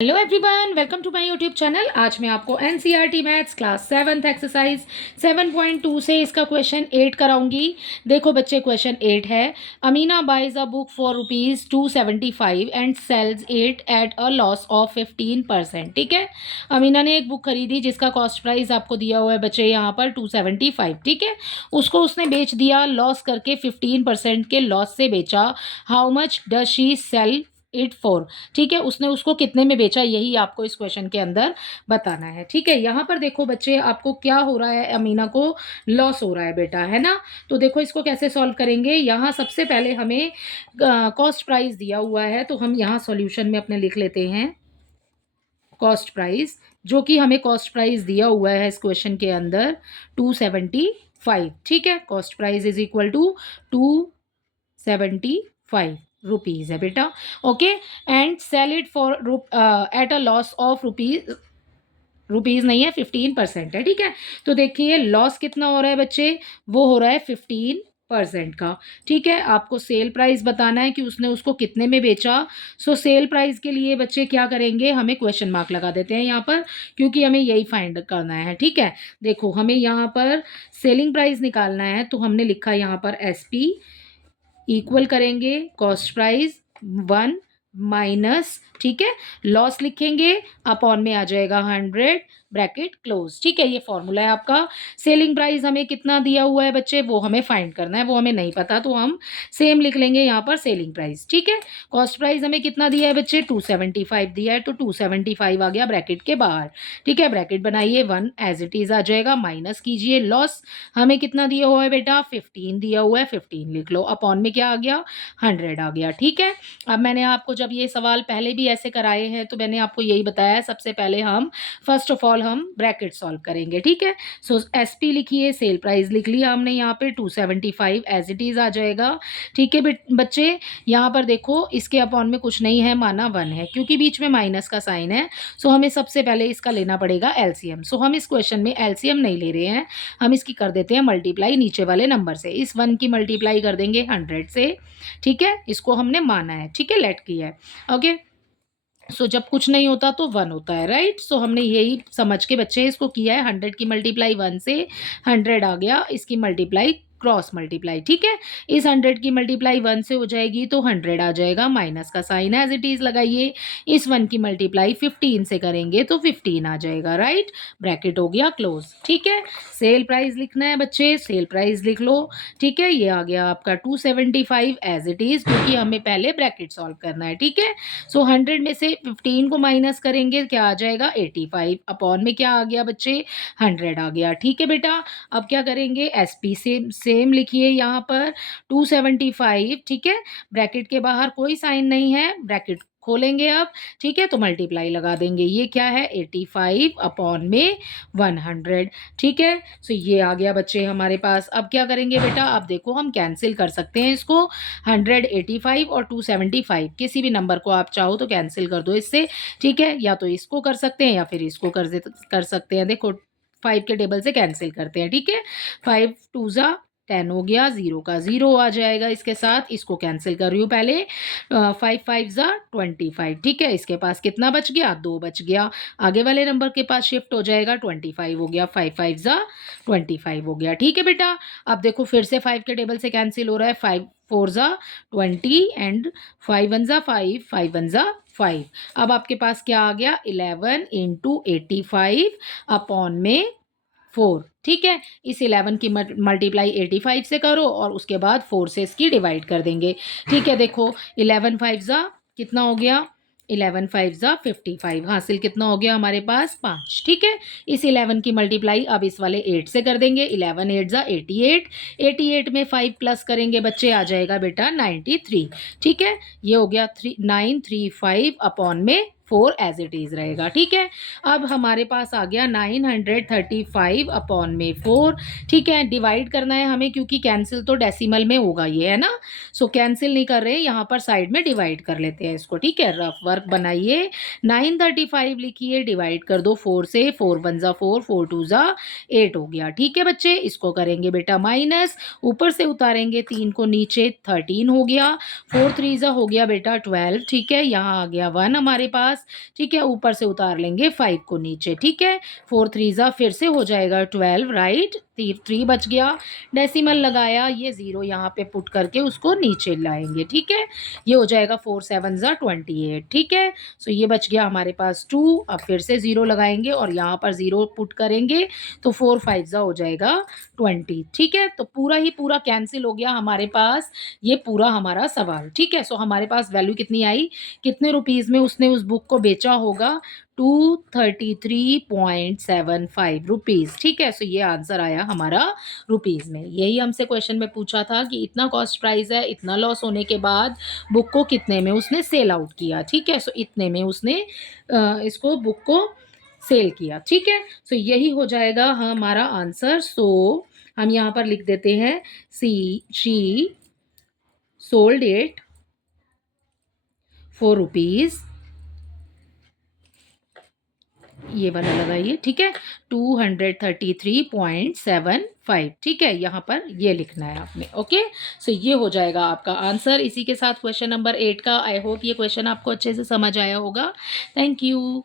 Hello everyone, welcome to my YouTube channel. आज मैं आपको NCERT maths class 7th exercise 7.2 से इसका क्वेश्चन 8 कराऊंगी। देखो बच्चे, क्वेश्चन 8 है, Amina buys a book for ₹275 and sells it at a loss of 15%। ठीक है, अमीना ने एक बुक खरीदी जिसका कॉस्ट प्राइस आपको दिया हुआ है बच्चे यहाँ पर 275। ठीक है, उसको उसने बेच दिया लॉस करके, 15% के लॉस से बेचा। How much does she sell it for? ठीक है, उसने उसको कितने में बेचा, यही आपको इस क्वेश्चन के अंदर बताना है। ठीक है, यहाँ पर देखो बच्चे, आपको क्या हो रहा है, अमीना को लॉस हो रहा है बेटा, है ना। तो देखो इसको कैसे सॉल्व करेंगे। यहाँ सबसे पहले हमें कॉस्ट प्राइस दिया हुआ है, तो हम यहाँ सॉल्यूशन में अपने लिख लेते हैं कॉस्ट प्राइस, जो कि हमें कॉस्ट प्राइस दिया हुआ है इस क्वेश्चन के अंदर 275। ठीक है, cost price is equal to 275 rupees है बेटा। Okay, and sell it for at a loss of rupees नहीं है, 15% है। ठीक है, तो देखिए लॉस कितना हो रहा है बच्चे, वो हो रहा है 15% का। ठीक है, आपको सेल प्राइस बताना है कि उसने उसको कितने में बेचा। सो सेल प्राइस के लिए बच्चे क्या करेंगे, हमें क्वेश्चन मार्क लगा देते हैं यहाँ पर, क्योंकि हमें यही फाइंड करना है। ठीक है, देखो हमें यहाँ पर सेलिंग प्राइस निकालना है, तो हमने लिखा यहाँ पर SP इक्वल करेंगे कॉस्ट प्राइस 1 माइनस, ठीक है, लॉस लिखेंगे, अपॉन में आ जाएगा 100, ब्रैकेट क्लोज। ठीक है, ये फॉर्मूला है आपका। सेलिंग प्राइस हमें कितना दिया हुआ है बच्चे, वो हमें फाइंड करना है, वो हमें नहीं पता, तो हम सेम लिख लेंगे यहाँ पर सेलिंग प्राइस। ठीक है, कॉस्ट प्राइस हमें कितना दिया है बच्चे, 275 दिया है, तो 275 आ गया ब्रैकेट के बाहर। ठीक है, ब्रैकेट बनाइए, 1 एज इट इज आ जाएगा, माइनस कीजिए, लॉस हमें कितना दिया हुआ है बेटा, 15 दिया हुआ है, 15 लिख लो, अपॉन में क्या आ गया, 100 आ गया। ठीक है, अब मैंने आपको जब ये सवाल पहले भी ऐसे कराए हैं, तो मैंने आपको यही बताया, सबसे पहले हम फर्स्ट ऑफ ऑल हम ब्रैकेट सॉल्व करेंगे। ठीक है, सो SP लिखिए, सेल प्राइस लिख लिया हमने यहाँ पे 275 एज इट इज आ जाएगा। ठीक है बच्चे, यहाँ पर देखो इसके अपॉन में कुछ नहीं है, माना 1 है, क्योंकि बीच में माइनस का साइन है। सो हमें सबसे पहले इसका लेना पड़ेगा LCM। सो हम इस क्वेश्चन में LCM नहीं ले रहे हैं, हम इसकी कर देते हैं मल्टीप्लाई नीचे वाले नंबर से। इस 1 की मल्टीप्लाई कर देंगे 100 से। ठीक है, इसको हमने माना है, ठीक है, लेट किया है। ओके, सो जब कुछ नहीं होता तो 1 होता है, राइट। सो हमने यही समझ के बच्चे इसको किया है, 100 की मल्टीप्लाई 1 से 100 आ गया, इसकी मल्टीप्लाई क्रॉस मल्टीप्लाई। ठीक है, इस 100 की मल्टीप्लाई 1 से हो जाएगी तो 100 आ जाएगा, माइनस का साइन एज इट इज लगाइए। इस 1 की मल्टीप्लाई 15 से करेंगे तो 15 आ जाएगा, राइट, ब्रैकेट हो गया क्लोज। ठीक है, सेल प्राइस लिखना है बच्चे, सेल प्राइस लिख लो। ठीक है, ये आ गया आपका 275 एज इट इज, क्योंकि हमें पहले ब्रैकेट सॉल्व करना है। ठीक है, सो 100 में से 15 को माइनस करेंगे, क्या आ जाएगा 85, अपॉन में क्या आ गया बच्चे, 100 आ गया। ठीक है बेटा, अब क्या करेंगे, SP सेम लिखिए यहाँ पर 275। ठीक है, ब्रैकेट के बाहर कोई साइन नहीं है, ब्रैकेट खोलेंगे अब। ठीक है, तो मल्टीप्लाई लगा देंगे, ये क्या है 85 अपॉन में 100। ठीक है, सो ये आ गया बच्चे हमारे पास। अब क्या करेंगे बेटा, अब देखो हम कैंसिल कर सकते हैं इसको, 185 और 275 किसी भी नंबर को आप चाहो तो कैंसिल कर दो इससे। ठीक है, या तो इसको कर सकते हैं या फिर इसको कर सकते हैं। देखो 5 के टेबल से कैंसिल करते हैं। ठीक है, 5 2 ज़ा 10 हो गया, 0 का 0 आ जाएगा इसके साथ, इसको कैंसिल कर रही हूँ पहले। 5 5 ज़ा 25। ठीक है, इसके पास कितना बच गया, 2 बच गया, आगे वाले नंबर के पास शिफ्ट हो जाएगा, 25 हो गया, 5 5 ज़ा 25 हो गया। ठीक है बेटा, अब देखो फिर से 5 के टेबल से कैंसिल हो रहा है, 5 4 ज़ा 20 एंड 5 1 ज़ा 5 5 1 ज़ा 5। अब आपके पास क्या आ गया, 11 इंटू 85 अपॉन में 4। ठीक है, इस 11 की मल्टीप्लाई 85 से करो और उसके बाद 4 से इसकी डिवाइड कर देंगे। ठीक है, देखो 11 5 ज़ा कितना हो गया, 11 5 ज़ा 55, हासिल कितना हो गया हमारे पास 5। ठीक है, इस 11 की मल्टीप्लाई अब इस वाले 8 से कर देंगे, 11 8 ज़ा 88, 88 में 5 प्लस करेंगे बच्चे, आ जाएगा बेटा 93। ठीक है, ये हो गया 935 अपॉन में 4 एज इट इज रहेगा। ठीक है, अब हमारे पास आ गया 935 अपॉन में 4। ठीक है, डिवाइड करना है हमें, क्योंकि कैंसिल तो डेसिमल में होगा ये, है ना। सो कैंसिल नहीं कर रहे, यहाँ पर साइड में डिवाइड कर लेते हैं इसको। ठीक है, रफ वर्क बनाइए, 935 लिखिए, डिवाइड कर दो 4 से, 4 1 ज़ा 4 4 2 ज़ा 8 हो गया। ठीक है बच्चे, इसको करेंगे बेटा माइनस, ऊपर से उतारेंगे 3 को नीचे, 13 हो गया, 4 3 ज़ा हो गया बेटा 12। ठीक है, यहाँ आ गया 1 हमारे पास, पास, ठीक है। ऊपर से उतार लेंगे 5 को नीचे, ठीक है। 4 3 ज़ा फिर से हो जाएगा 12, राइट। 3 बच गया, डेसिमल लगाया, ये 0 यहाँ पे पुट करके उसको नीचे लाएंगे, ठीक है। ये हो जाएगा 4 7 ज़ा 28, ठीक है। सो ये बच गया हमारे पास 2। अब फिर से 0 लगाएंगे और यहाँ पर 0 पुट करेंगे तो 4 5 ज़ा हो जाएगा 20, ठीक है। तो पूरा ही पूरा कैंसिल हो गया हमारे पास ये पूरा हमारा सवाल, ठीक है। सो हमारे पास वैल्यू कितनी आई, कितने रुपीज़ में उसने उस बुक को बेचा होगा, 233.75 रुपीज़, ठीक है। सो ये आंसर आया हमारा रुपीज़ में। यही हमसे क्वेश्चन में पूछा था कि इतना कॉस्ट प्राइस है, इतना लॉस होने के बाद बुक को कितने में उसने सेल आउट किया, ठीक है। सो इतने में उसने इसको बुक को सेल किया, ठीक है। सो यही हो जाएगा हमारा आंसर। सो हम यहाँ पर लिख देते हैं she sold it for rupees, ये वाला लगाइए, ठीक है, 233.75, ठीक है। यहाँ पर ये लिखना है आपने, ओके। सो ये हो जाएगा आपका आंसर इसी के साथ क्वेश्चन नंबर 8 का। आई होप ये क्वेश्चन आपको अच्छे से समझ आया होगा। Thank you.